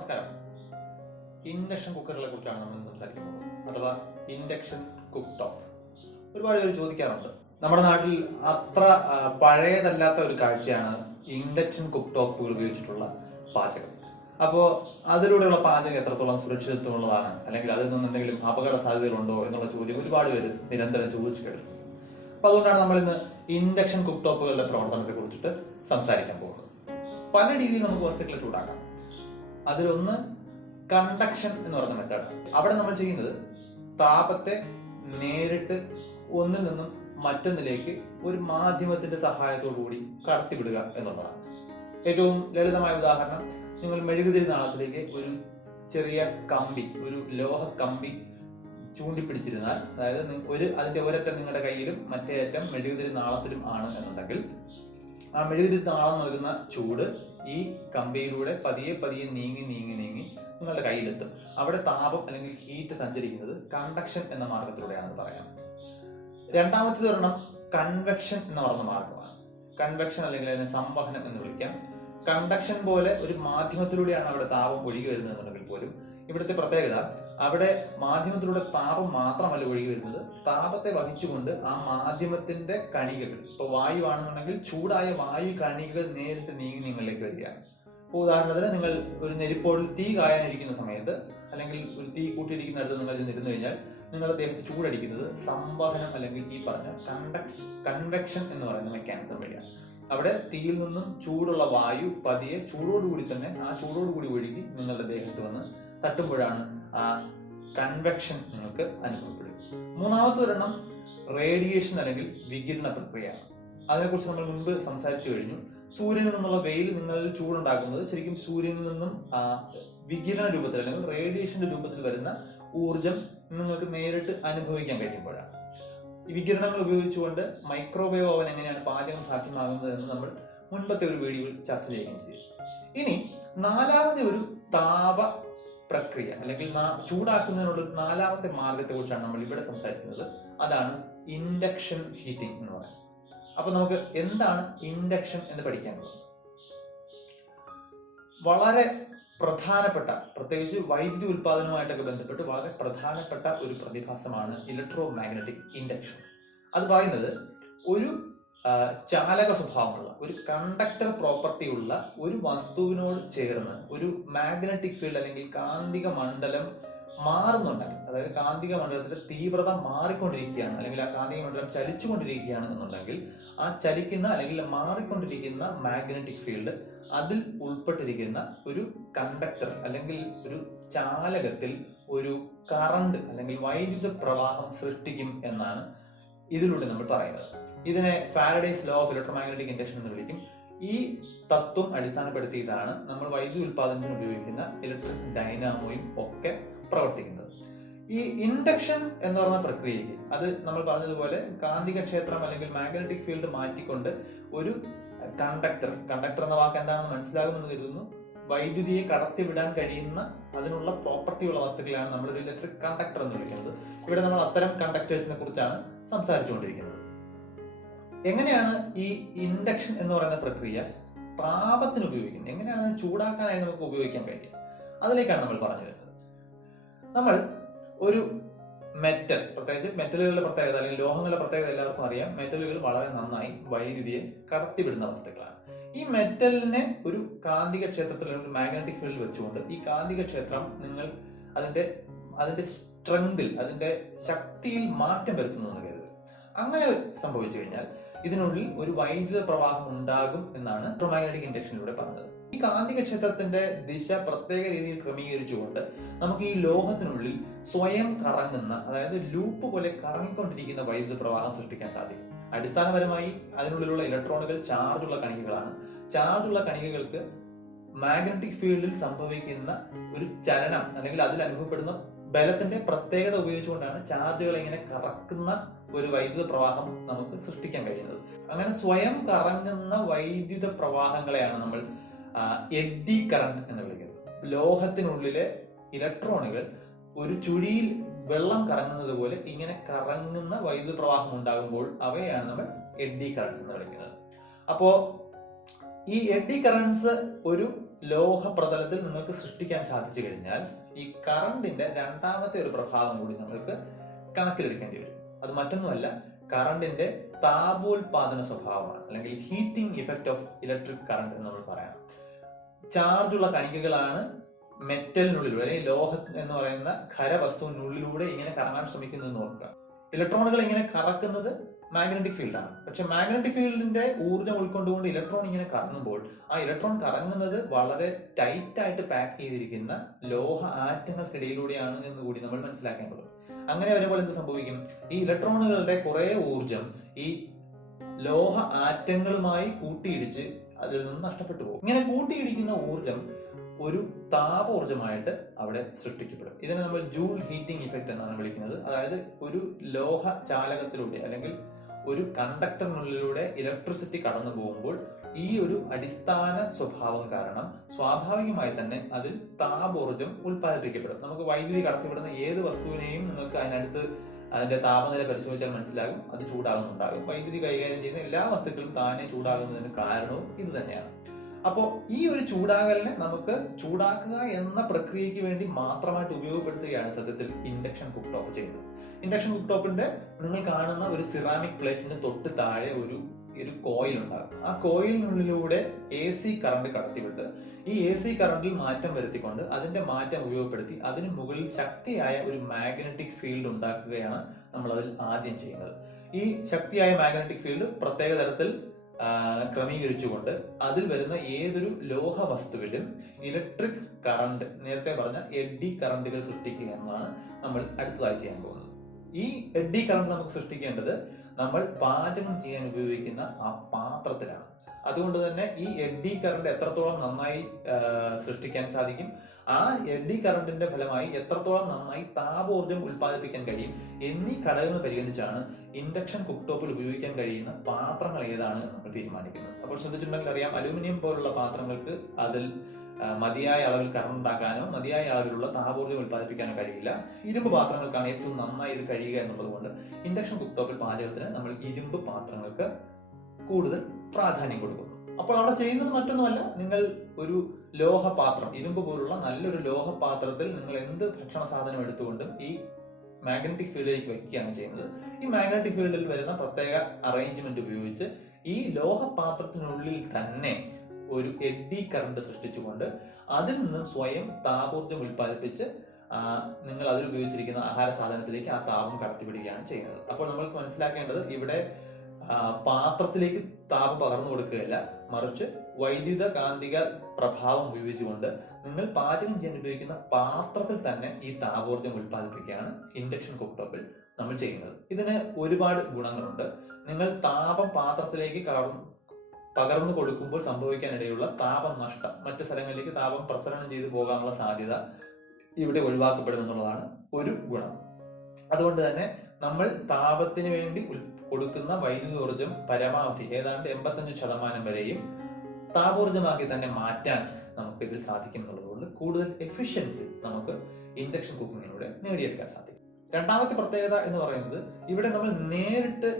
നമസ്കാരം. ഇൻഡക്ഷൻ കുക്കറുകളെ കുറിച്ചാണ് നമ്മൾ സംസാരിക്കുന്നത്, അഥവാ ഇൻഡക്ഷൻ കുക്ക് ടോപ്പ്. ഒരുപാട് പേര് ചോദിക്കാറുണ്ട്. നമ്മുടെ നാട്ടിൽ അത്ര പഴയതല്ലാത്ത ഒരു കാഴ്ചയാണ് ഇൻഡക്ഷൻ കുക്ക് ടോപ്പുകൾ ഉപയോഗിച്ചിട്ടുള്ള പാചകം. അപ്പോൾ അതിലൂടെയുള്ള പാചകം എത്രത്തോളം സുരക്ഷിതത്വമുള്ളതാണ്, അല്ലെങ്കിൽ അതിൽ നിന്ന് എന്തെങ്കിലും അപകട സാധ്യതകളുണ്ടോ എന്നുള്ള ചോദ്യം ഒരുപാട് പേര് നിരന്തരം ചോദിച്ചു കേട്ടിട്ടുണ്ട്. അപ്പോൾ അതുകൊണ്ടാണ് നമ്മൾ ഇന്ന് ഇൻഡക്ഷൻ കുക്ക് ടോപ്പുകളുടെ പ്രവർത്തനത്തെ കുറിച്ചിട്ട് സംസാരിക്കാൻ പോകുന്നത്. പല രീതിയിൽ നമുക്ക് വസ്തുക്കളെ ചൂടാക്കാം. അതിലൊന്ന് കണ്ടക്ഷൻ എന്ന് പറയുന്ന മെത്തേഡാണ്. അവിടെ നമ്മൾ ചെയ്യുന്നത് താപത്തെ നേരിട്ട് ഒന്നിൽ നിന്നും മറ്റൊന്നിലേക്ക് ഒരു മാധ്യമത്തിന്റെ സഹായത്തോടു കൂടി കടത്തിവിടുക എന്നുള്ളതാണ്. ഏറ്റവും ലളിതമായ ഉദാഹരണം, നിങ്ങൾ മെഴുകുതിരി നാളത്തിലേക്ക് ഒരു ചെറിയ കമ്പി, ഒരു ലോഹ കമ്പി ചൂണ്ടിപ്പിടിച്ചിരുന്നാൽ, അതായത് അതിന്റെ ഒരറ്റം നിങ്ങളുടെ കയ്യിലും മറ്റേ അറ്റം മെഴുകുതിരി നാളത്തിലും ആണ് എന്നുണ്ടെങ്കിൽ, ആ മെഴുകുതിരി നാളം നൽകുന്ന ചൂട് ഈ കമ്പിയിലൂടെ പതിയെ പതിയെ നീങ്ങി നീങ്ങി നീങ്ങി നിങ്ങളുടെ കയ്യിലെത്തും. അവിടെ താപം അല്ലെങ്കിൽ ഹീറ്റ് സഞ്ചരിക്കുന്നത് കണ്ടക്ഷൻ എന്ന മാർഗത്തിലൂടെയാണെന്ന് പറയാം. രണ്ടാമത്തെ ഒരെണ്ണം കൺവെക്ഷൻ എന്ന് പറയുന്ന മാർഗമാണ്. കൺവെക്ഷൻ അല്ലെങ്കിൽ അതിനെ സംവഹനം എന്ന് വിളിക്കാം. കണ്ടക്ഷൻ പോലെ ഒരു മാധ്യമത്തിലൂടെയാണ് അവിടെ താപം ഒഴുകി വരുന്നത് എന്നുണ്ടെങ്കിൽ പോലും ഇവിടുത്തെ പ്രത്യേകത, അവിടെ മാധ്യമത്തിലൂടെ താപം മാത്രമല്ല ഒഴുകി വരുന്നത്, താപത്തെ വഹിച്ചുകൊണ്ട് ആ മാധ്യമത്തിന്റെ കണികകൾ, ഇപ്പൊ വായു ആണെന്നുണ്ടെങ്കിൽ ചൂടായ വായു കണികകൾ നേരിട്ട് നീങ്ങി നിങ്ങളിലേക്ക് വരികയാണ്. ഇപ്പോൾ ഉദാഹരണത്തിന്, നിങ്ങൾ ഒരു നെരിപ്പോടിൽ തീ കായാനിരിക്കുന്ന സമയത്ത്, അല്ലെങ്കിൽ ഒരു തീ കൂട്ടിയിരിക്കുന്നിടത്ത് നിങ്ങൾ ചെന്നിരുന്നു കഴിഞ്ഞാൽ നിങ്ങളുടെ ദേഹത്ത് ചൂടടിക്കുന്നത് സംവഹനം അല്ലെങ്കിൽ ഈ പറഞ്ഞ കൺവെക്ഷൻ എന്ന് പറയുന്ന മെക്കാനിസം വഴിയാണ്. അവിടെ തീയിൽ നിന്നും ചൂടുള്ള വായു പതിയെ ചൂടോടുകൂടി തന്നെ ആ ചൂടോടുകൂടി ഒഴുകി നിങ്ങളുടെ ദേഹത്ത് വന്ന് തട്ടുമ്പോഴാണ് ആ കൺവെക്ഷൻ നിങ്ങൾക്ക് അനുഭവപ്പെടും. മൂന്നാമത്തെ ഒരെണ്ണം റേഡിയേഷൻ അല്ലെങ്കിൽ വികിരണ പ്രക്രിയയാണ്. അതിനെക്കുറിച്ച് നമ്മൾ മുൻപ് സംസാരിച്ചു കഴിഞ്ഞു. സൂര്യനിൽ നിന്നുള്ള വെയിൽ നിങ്ങളിൽ ചൂടുണ്ടാക്കുന്നത് ശരിക്കും സൂര്യനിൽ നിന്നും വികിരണ രൂപത്തിൽ അല്ലെങ്കിൽ റേഡിയേഷന്റെ രൂപത്തിൽ വരുന്ന ഊർജം നിങ്ങൾക്ക് നേരിട്ട് അനുഭവിക്കാൻ കഴിയുമ്പോഴാണ്. ഈ വികിരണങ്ങൾ ഉപയോഗിച്ചുകൊണ്ട് മൈക്രോവേവ് ഓവൻ എങ്ങനെയാണ് പാചകം സാധ്യമാകുന്നത് എന്ന് നമ്മൾ മുൻപത്തെ ഒരു വീഡിയോയിൽ ചർച്ച ചെയ്യുകയും ചെയ്യും. ഇനി നാലാമത്തെ ഒരു താപ പ്രക്രിയ അല്ലെങ്കിൽ ചൂടാക്കുന്നതിനുള്ള നാലാമത്തെ മാർഗത്തെ കുറിച്ചാണ് നമ്മൾ ഇവിടെ സംസാരിക്കുന്നത്. അതാണ് ഇൻഡക്ഷൻ ഹീറ്റിംഗ് എന്ന് പറയുന്നത്. അപ്പൊ നമുക്ക് എന്താണ് ഇൻഡക്ഷൻ എന്ന് പഠിക്കാനുള്ളത്? വളരെ പ്രധാനപ്പെട്ട, പ്രത്യേകിച്ച് വൈദ്യുതി ഉൽപാദനവുമായിട്ടൊക്കെ ബന്ധപ്പെട്ട് വളരെ പ്രധാനപ്പെട്ട ഒരു പ്രതിഭാസമാണ് ഇലക്ട്രോ മാഗ്നറ്റിക് ഇൻഡക്ഷൻ. അത് പറയുന്നത് ഒരു ചാലക സ്വഭാവമുള്ള, ഒരു കണ്ടക്ടർ പ്രോപ്പർട്ടി ഉള്ള ഒരു വസ്തുവിനോട് ചേർന്ന് ഒരു മാഗ്നറ്റിക് ഫീൽഡ് അല്ലെങ്കിൽ കാന്തിക മണ്ഡലം മാറുന്നുണ്ടെങ്കിൽ, അതായത് കാന്തിക മണ്ഡലത്തിന്റെ തീവ്രത മാറിക്കൊണ്ടിരിക്കുകയാണ്, അല്ലെങ്കിൽ ആ കാന്തിക മണ്ഡലം ചലിച്ചുകൊണ്ടിരിക്കുകയാണ് എന്നുണ്ടെങ്കിൽ, ആ ചലിക്കുന്ന അല്ലെങ്കിൽ മാറിക്കൊണ്ടിരിക്കുന്ന മാഗ്നറ്റിക് ഫീൽഡ് അതിൽ ഉൾപ്പെട്ടിരിക്കുന്ന ഒരു കണ്ടക്ടർ അല്ലെങ്കിൽ ഒരു ചാലകത്തിൽ ഒരു കറണ്ട് അല്ലെങ്കിൽ വൈദ്യുത പ്രവാഹം സൃഷ്ടിക്കും എന്നാണ് ഇതിലൂടെ നമ്മൾ പറയുന്നത്. ഇതിനെ Faraday's law of electromagnetic induction എന്ന് വിളിക്കും. ഈ തത്വം അടിസ്ഥാനപ്പെടുത്തിയിട്ടാണ് നമ്മൾ വൈദ്യുതി ഉൽപാദനത്തിന് ഉപയോഗിക്കുന്ന ഇലക്ട്രിക് ഡൈനാമോയും ഒക്കെ പ്രവർത്തിക്കുന്നത്. ഈ ഇൻഡക്ഷൻ എന്ന് പറയുന്ന പ്രക്രിയയ്ക്ക്, അത് നമ്മൾ പറഞ്ഞതുപോലെ കാന്തിക ക്ഷേത്രം അല്ലെങ്കിൽ മാഗ്നറ്റിക് ഫീൽഡ് മാറ്റിക്കൊണ്ട് ഒരു കണ്ടക്ടർ എന്ന വാക്ക് എന്താണെന്ന് മനസ്സിലാകുമെന്ന് കരുതുന്നു. വൈദ്യുതിയെ കടത്തിവിടാൻ കഴിയുന്ന അതിനുള്ള പ്രോപ്പർട്ടിയുള്ള വസ്തുക്കളാണ് നമ്മൾ ഒരു ഇലക്ട്രിക് കണ്ടക്ടർ എന്ന് വിളിക്കുന്നത്. ഇവിടെ നമ്മൾ അത്തരം കണ്ടക്ടേഴ്സിനെ കുറിച്ചാണ് സംസാരിച്ചുകൊണ്ടിരിക്കുന്നത്. എങ്ങനെയാണ് ഈ ഇൻഡക്ഷൻ എന്ന് പറയുന്ന പ്രക്രിയ താപത്തിന് ഉപയോഗിക്കുന്നത്, എങ്ങനെയാണ് അത് ചൂടാക്കാനായി നമുക്ക് ഉപയോഗിക്കാൻ കഴിയുക, അതിലേക്കാണ് നമ്മൾ പറഞ്ഞു വരുന്നത്. നമ്മൾ ഒരു മെറ്റൽ, പ്രത്യേകിച്ച് മെറ്റലുകളുടെ പ്രത്യേകത അല്ലെങ്കിൽ ലോഹങ്ങളുടെ പ്രത്യേകത എല്ലാവർക്കും അറിയാം. മെറ്റലുകൾ വളരെ നന്നായി വൈദ്യുതിയെ കടത്തിവിടുന്ന വസ്തുക്കളാണ്. ഈ മെറ്റലിനെ ഒരു കാന്തിക ക്ഷേത്രത്തിൽ ഒരു മാഗ്നറ്റിക് ഫീൽഡ് വെച്ചുകൊണ്ട് ഈ കാന്തിക ക്ഷേത്രം നിങ്ങൾ അതിന്റെ സ്ട്രെങ്തിൽ, അതിന്റെ ശക്തിയിൽ മാറ്റം വരുത്തുന്നു എന്ന് കരുതുക. അങ്ങനെ സംഭവിച്ചു കഴിഞ്ഞാൽ ഇതിനുള്ളിൽ ഒരു വൈദ്യുത പ്രവാഹം ഉണ്ടാകും എന്നാണ് ഇലക്ട്രോമാഗ്നറ്റിക് ഇൻഡക്ഷനിലൂടെ പറഞ്ഞത്. ഈ കാന്തിക ക്ഷേത്രത്തിന്റെ ദിശ പ്രത്യേക രീതിയിൽ ക്രമീകരിച്ചുകൊണ്ട് നമുക്ക് ഈ ലോഹത്തിനുള്ളിൽ സ്വയം കറങ്ങുന്ന, അതായത് ലൂപ്പ് പോലെ കറങ്ങിക്കൊണ്ടിരിക്കുന്ന വൈദ്യുത പ്രവാഹം സൃഷ്ടിക്കാൻ സാധിക്കും. അടിസ്ഥാനപരമായി അതിനുള്ളിലുള്ള ഇലക്ട്രോണുകൾ ചാർജുള്ള കണികകളാണ്. ചാർജുള്ള കണികകൾക്ക് മാഗ്നറ്റിക് ഫീൽഡിൽ സംഭവിക്കുന്ന ഒരു ചലനം അല്ലെങ്കിൽ അതിൽ അനുഭവപ്പെടുന്ന ബലത്തിന്റെ പ്രത്യേകത ഉപയോഗിച്ചുകൊണ്ടാണ് ചാർജുകൾ ഇങ്ങനെ കറക്കുന്ന ഒരു വൈദ്യുത പ്രവാഹം നമുക്ക് സൃഷ്ടിക്കാൻ കഴിയുന്നത്. അങ്ങനെ സ്വയം കറങ്ങുന്ന വൈദ്യുത പ്രവാഹങ്ങളെയാണ് നമ്മൾ എഡ്ഡി കറന്റ് എന്ന് വിളിക്കുന്നത്. ലോഹത്തിനുള്ളിലെ ഇലക്ട്രോണുകൾ ഒരു ചുഴിയിൽ വെള്ളം കറങ്ങുന്നത് പോലെ ഇങ്ങനെ കറങ്ങുന്ന വൈദ്യുത പ്രവാഹം ഉണ്ടാകുമ്പോൾ അവയാണ് നമ്മൾ എഡ്ഡി കറന്റ്സ് എന്ന് വിളിക്കുന്നത്. അപ്പോ ഈ എഡ്ഡി കറൻസ് ഒരു ലോഹ പ്രതലത്തിൽ നിങ്ങൾക്ക് സൃഷ്ടിക്കാൻ സാധിച്ചു കഴിഞ്ഞാൽ ഈ കറണ്ടിന്റെ രണ്ടാമത്തെ ഒരു പ്രഭാവം കൂടി നിങ്ങൾക്ക് കണക്കിലെടുക്കേണ്ടി വരും. അത് മറ്റൊന്നുമല്ല, കറണ്ടിന്റെ താപോൽപാദന സ്വഭാവമാണ്, അല്ലെങ്കിൽ heating effect of electric current എന്ന് നമ്മൾ പറയാം. ചാർജുള്ള കണികകളാണ് മെറ്റലിനുള്ളിലൂടെ, അല്ലെങ്കിൽ ലോഹം എന്ന് പറയുന്ന ഖരവസ്തുവിനുള്ളിലൂടെ ഇങ്ങനെ കറങ്ങാൻ ശ്രമിക്കുന്നത് നോക്കുക. ഇലക്ട്രോണുകൾ ഇങ്ങനെ കറക്കുന്നത് മാഗ്നറ്റിക് ഫീൽഡാണ്. പക്ഷെ മാഗ്നറ്റിക് ഫീൽഡിന്റെ ഊർജ്ജം ഉൾക്കൊണ്ടുകൊണ്ട് ഇലക്ട്രോൺ ഇങ്ങനെ കറങ്ങുമ്പോൾ ആ ഇലക്ട്രോൺ കറങ്ങുന്നത് വളരെ ടൈറ്റ് ആയിട്ട് പാക്ക് ചെയ്തിരിക്കുന്ന ലോഹ ആറ്റങ്ങൾക്കിടയിലൂടെയാണ് എന്ന് കൂടി നമ്മൾ മനസ്സിലാക്കേണ്ടത്. അങ്ങനെ വരുമ്പോൾ എന്ത് സംഭവിക്കും? ഈ ഇലക്ട്രോണുകളുടെ കുറെ ഊർജം ഈ ലോഹ ആറ്റങ്ങളുമായി കൂട്ടിയിടിച്ച് അതിൽ നിന്ന് നഷ്ടപ്പെട്ടു പോകും. ഇങ്ങനെ കൂട്ടിയിടിക്കുന്ന ഊർജം ഒരു താപോർജ്ജമായിട്ട് അവിടെ സൃഷ്ടിക്കപ്പെടും. ഇതിനെ നമ്മൾ ജൂൾ ഹീറ്റിംഗ് ഇഫക്റ്റ് എന്നാണ് വിളിക്കുന്നത്. അതായത് ഒരു ലോഹ ചാലകത്തിലൂടെ അല്ലെങ്കിൽ ഒരു കണ്ടക്ടറിനുള്ളിലൂടെ ഇലക്ട്രിസിറ്റി കടന്നു പോകുമ്പോൾ ഈ ഒരു അടിസ്ഥാന സ്വഭാവം കാരണം സ്വാഭാവികമായി തന്നെ അതിൽ താപോർജ്ജം ഉൽപ്പാദിപ്പിക്കപ്പെടും. നമുക്ക് വൈദ്യുതി കടത്തിവിടുന്ന ഏത് വസ്തുവിനെയും നിങ്ങൾക്ക് അതിനടുത്ത് അതിന്റെ താപനില പരിശോധിച്ചാൽ മനസ്സിലാകും, അത് ചൂടാകുന്നുണ്ടാകും. വൈദ്യുതി കൈകാര്യം ചെയ്യുന്ന എല്ലാ വസ്തുക്കളും താനെ ചൂടാകുന്നതിന് കാരണവും ഇത് തന്നെയാണ്. അപ്പോൾ ഈ ഒരു ചൂടാകലിനെ നമുക്ക് ചൂടാക്കുക എന്ന പ്രക്രിയയ്ക്ക് വേണ്ടി മാത്രമായിട്ട് ഉപയോഗപ്പെടുത്തുകയാണ് സത്യത്തിൽ ഇൻഡക്ഷൻ കുക്ക് ടോപ്പ് ചെയ്യുന്നത്. ഇൻഡക്ഷൻ കുക്ക് ടോപ്പിന്റെ നിങ്ങൾ കാണുന്ന ഒരു സിറാമിക് പ്ലേറ്റിന് തൊട്ട് താഴെ ഒരു കോയിൽ ഉണ്ടാകും. ആ കോയിലിനുള്ളിലൂടെ AC കറണ്ട് കടത്തിവിട്ട് ഈ AC കറണ്ടിൽ മാറ്റം വരുത്തിക്കൊണ്ട് അതിന്റെ മാറ്റം ഉപയോഗപ്പെടുത്തി അതിന് മുകളിൽ ശക്തിയായ ഒരു മാഗ്നറ്റിക് ഫീൽഡ് ഉണ്ടാക്കുകയാണ് നമ്മൾ അതിൽ ആദ്യം ചെയ്യുന്നത്. ഈ ശക്തിയായ മാഗ്നറ്റിക് ഫീൽഡ് പ്രത്യേക തരത്തിൽ ക്രമീകരിച്ചുകൊണ്ട് അതിൽ വരുന്ന ഏതൊരു ലോഹ വസ്തുവിലും ഇലക്ട്രിക് കറണ്ട്, നേരത്തെ പറഞ്ഞ എഡ്ഡി കറണ്ടുകൾ സൃഷ്ടിക്കുക എന്നതാണ് നമ്മൾ അടുത്തതായി ചെയ്യാൻ പോകുന്നത്. ഈ എഡ്ഡി കറണ്ട് നമുക്ക് സൃഷ്ടിക്കേണ്ടത് നമ്മൾ പാചകം ചെയ്യാൻ ഉപയോഗിക്കുന്ന ആ പാത്രത്തിലാണ്. അതുകൊണ്ട് തന്നെ ഈ എഡ്ഡി കറണ്ട് എത്രത്തോളം നന്നായി സൃഷ്ടിക്കാൻ സാധിക്കും, ആ എഡ്ഡി കറണ്ടിന്റെ ഫലമായി എത്രത്തോളം നന്നായി താപോർജ്ജം ഉൽപ്പാദിപ്പിക്കാൻ കഴിയും എന്നീ ഘടകങ്ങൾ പരിഗണിച്ചാണ് ഇൻഡക്ഷൻ കുക്ക് ടോപ്പിൽ ഉപയോഗിക്കാൻ കഴിയുന്ന പാത്രങ്ങൾ ഏതാണ് എന്ന് നമ്മൾ തീരുമാനിക്കുന്നത്. അപ്പോൾ ശ്രദ്ധിച്ചിട്ടുണ്ടെങ്കിൽ അറിയാം, അലൂമിനിയം പോലുള്ള പാത്രങ്ങൾക്ക് അതിൽ മതിയായ അളവിൽ കറണ്ട് ഉണ്ടാക്കാനോ മതിയായ അളവിലുള്ള താപോർജ്ജം ഉൽപ്പാദിപ്പിക്കാനോ കഴിയില്ല. ഇരുമ്പ് പാത്രങ്ങൾക്കാണ് ഏറ്റവും നന്നായി ഇത് കഴിയുക എന്നുള്ളത് കൊണ്ട് ഇൻഡക്ഷൻ കുക്ക് ടോപ്പിൽ പാചകത്തിന് നമ്മൾ ഇരുമ്പ് പാത്രങ്ങൾക്ക് കൂടുതൽ പ്രാധാന്യം കൊടുക്കുന്നു. അപ്പോൾ അവിടെ ചെയ്യുന്നത് മറ്റൊന്നുമല്ല, നിങ്ങൾ ഒരു ലോഹപാത്രം, ഇരുമ്പ് പോലുള്ള നല്ലൊരു ലോഹപാത്രത്തിൽ നിങ്ങൾ എന്ത് ഭക്ഷണ സാധനം എടുത്തുകൊണ്ടും ഈ മാഗ്നറ്റിക് ഫീൽഡിലേക്ക് വയ്ക്കുകയാണ് ചെയ്യുന്നത്. ഈ മാഗ്നറ്റിക് ഫീൽഡിൽ വരുന്ന പ്രത്യേക അറേഞ്ച്മെന്റ് ഉപയോഗിച്ച് ഈ ലോഹപാത്രത്തിനുള്ളിൽ തന്നെ ഒരു എഡ്ഡി കറണ്ട് സൃഷ്ടിച്ചുകൊണ്ട് അതിൽ നിന്നും സ്വയം താപോർജ്ജം ഉൽപ്പാദിപ്പിച്ച് നിങ്ങൾ അതിൽ ഉപയോഗിച്ചിരിക്കുന്ന ആഹാര സാധനത്തിലേക്ക് ആ താപം കടത്തിവിടുകയാണ് ചെയ്യുന്നത്. അപ്പോൾ നമ്മൾക്ക് മനസ്സിലാക്കേണ്ടത് ഇവിടെ പാത്രത്തിലേക്ക് താപം പകർന്നു കൊടുക്കുകയല്ല, മറിച്ച് വൈദ്യുത കാന്തിക പ്രഭാവം ഉപയോഗിച്ചുകൊണ്ട് നിങ്ങൾ പാചകം ചെയ്യാൻ ഉപയോഗിക്കുന്ന പാത്രത്തിൽ തന്നെ ഈ താപോർജ്ജം ഉൽപ്പാദിപ്പിക്കുകയാണ് ഇൻഡക്ഷൻ കുക്ക് ടോപ്പിൽ നമ്മൾ ചെയ്യുന്നത്. ഇതിന് ഒരുപാട് ഗുണങ്ങളുണ്ട്. നിങ്ങൾ താപം പാത്രത്തിലേക്ക് പകർന്നു കൊടുക്കുമ്പോൾ സംഭവിക്കാനിടയുള്ള താപം നഷ്ടം, മറ്റു സ്ഥലങ്ങളിലേക്ക് താപം പ്രസരണം ചെയ്തു പോകാനുള്ള സാധ്യത ഇവിടെ ഒഴിവാക്കപ്പെടുമെന്നുള്ളതാണ് ഒരു ഗുണം. അതുകൊണ്ട് തന്നെ നമ്മൾ താപത്തിന് വേണ്ടി കൊടുക്കുന്ന വൈദ്യുതോർജ്ജം പരമാവധി ഏതാണ്ട് 85% വരെയും താപോർജ്ജമാക്കി തന്നെ മാറ്റാൻ നമുക്ക് ഇതിൽ സാധിക്കും എന്നുള്ളതുകൊണ്ട് കൂടുതൽ എഫിഷ്യൻസി നമുക്ക് ഇൻഡക്ഷൻ കുക്കിങ്ങിലൂടെ നേടിയെടുക്കാൻ സാധിക്കും. രണ്ടാമത്തെ പ്രത്യേകത എന്ന് പറയുന്നത്, ഇവിടെ നമ്മൾ നേരിട്ട്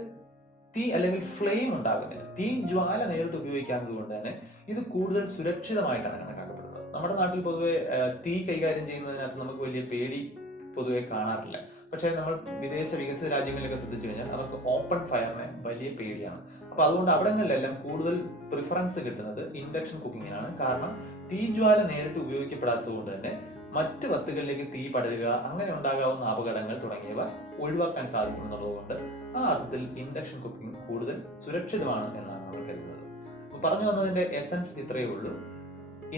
തീ അല്ലെങ്കിൽ ഫ്ലെയിം ഉണ്ടാകുന്നില്ല. തീ ജ്വാല നേരിട്ട് ഉപയോഗിക്കാത്തത് കൊണ്ട് തന്നെ ഇത് കൂടുതൽ സുരക്ഷിതമായിട്ടാണ് കണക്കാക്കപ്പെടുന്നത്. നമ്മുടെ നാട്ടിൽ പൊതുവെ തീ കൈകാര്യം ചെയ്യുന്നതിനകത്ത് നമുക്ക് വലിയ പേടി പൊതുവെ കാണാറില്ല. പക്ഷേ നമ്മൾ വിദേശ വികസിത രാജ്യങ്ങളിലൊക്കെ ശ്രദ്ധിച്ചു കഴിഞ്ഞാൽ അവർക്ക് ഓപ്പൺ ഫയറിനെ വലിയ പേടിയാണ്. അപ്പൊ അതുകൊണ്ട് അവിടങ്ങളിലെല്ലാം കൂടുതൽ പ്രിഫറൻസ് കിട്ടുന്നത് ഇൻഡക്ഷൻ കുക്കിങ്ങിനാണ്. കാരണം തീജ്വാല നേരിട്ട് ഉപയോഗിക്കപ്പെടാത്തത് കൊണ്ട് തന്നെ മറ്റ് വസ്തുക്കളിലേക്ക് തീ പടരുക, അങ്ങനെ ഉണ്ടാകാവുന്ന അപകടങ്ങൾ തുടങ്ങിയവ ഒഴിവാക്കാൻ സാധിക്കുമെന്നുള്ളതുകൊണ്ട് ആ അർത്ഥത്തിൽ ഇൻഡക്ഷൻ കുക്കിംഗ് കൂടുതൽ സുരക്ഷിതമാണ് എന്നാണ് നമ്മൾ കരുതുന്നത്. പറഞ്ഞു വന്നതിന്റെ എസൻസ് ഇത്രയേ ഉള്ളൂ.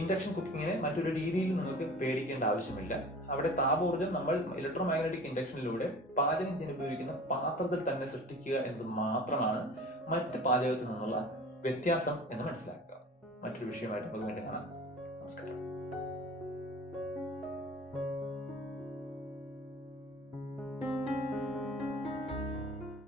ഇൻഡക്ഷൻ കുക്കിങ്ങിനെ മറ്റൊരു രീതിയിൽ നിങ്ങൾക്ക് പേടിക്കേണ്ട ആവശ്യമില്ല. അവിടെ താപോർജ്ജം നമ്മൾ ഇലക്ട്രോ മാഗ്നറ്റിക് ഇൻഡക്ഷനിലൂടെ പാചകം ചെയ്യാൻ ഉപയോഗിക്കുന്ന പാത്രത്തിൽ തന്നെ സൃഷ്ടിക്കുക എന്നത് മാത്രമാണ് മറ്റ് പാചകത്തിൽ നിന്നുള്ള വ്യത്യാസം എന്ന് മനസ്സിലാക്കുക. മറ്റൊരു വിഷയമായിട്ട് നമുക്ക് വേണ്ടി കാണാം. നമസ്കാരം.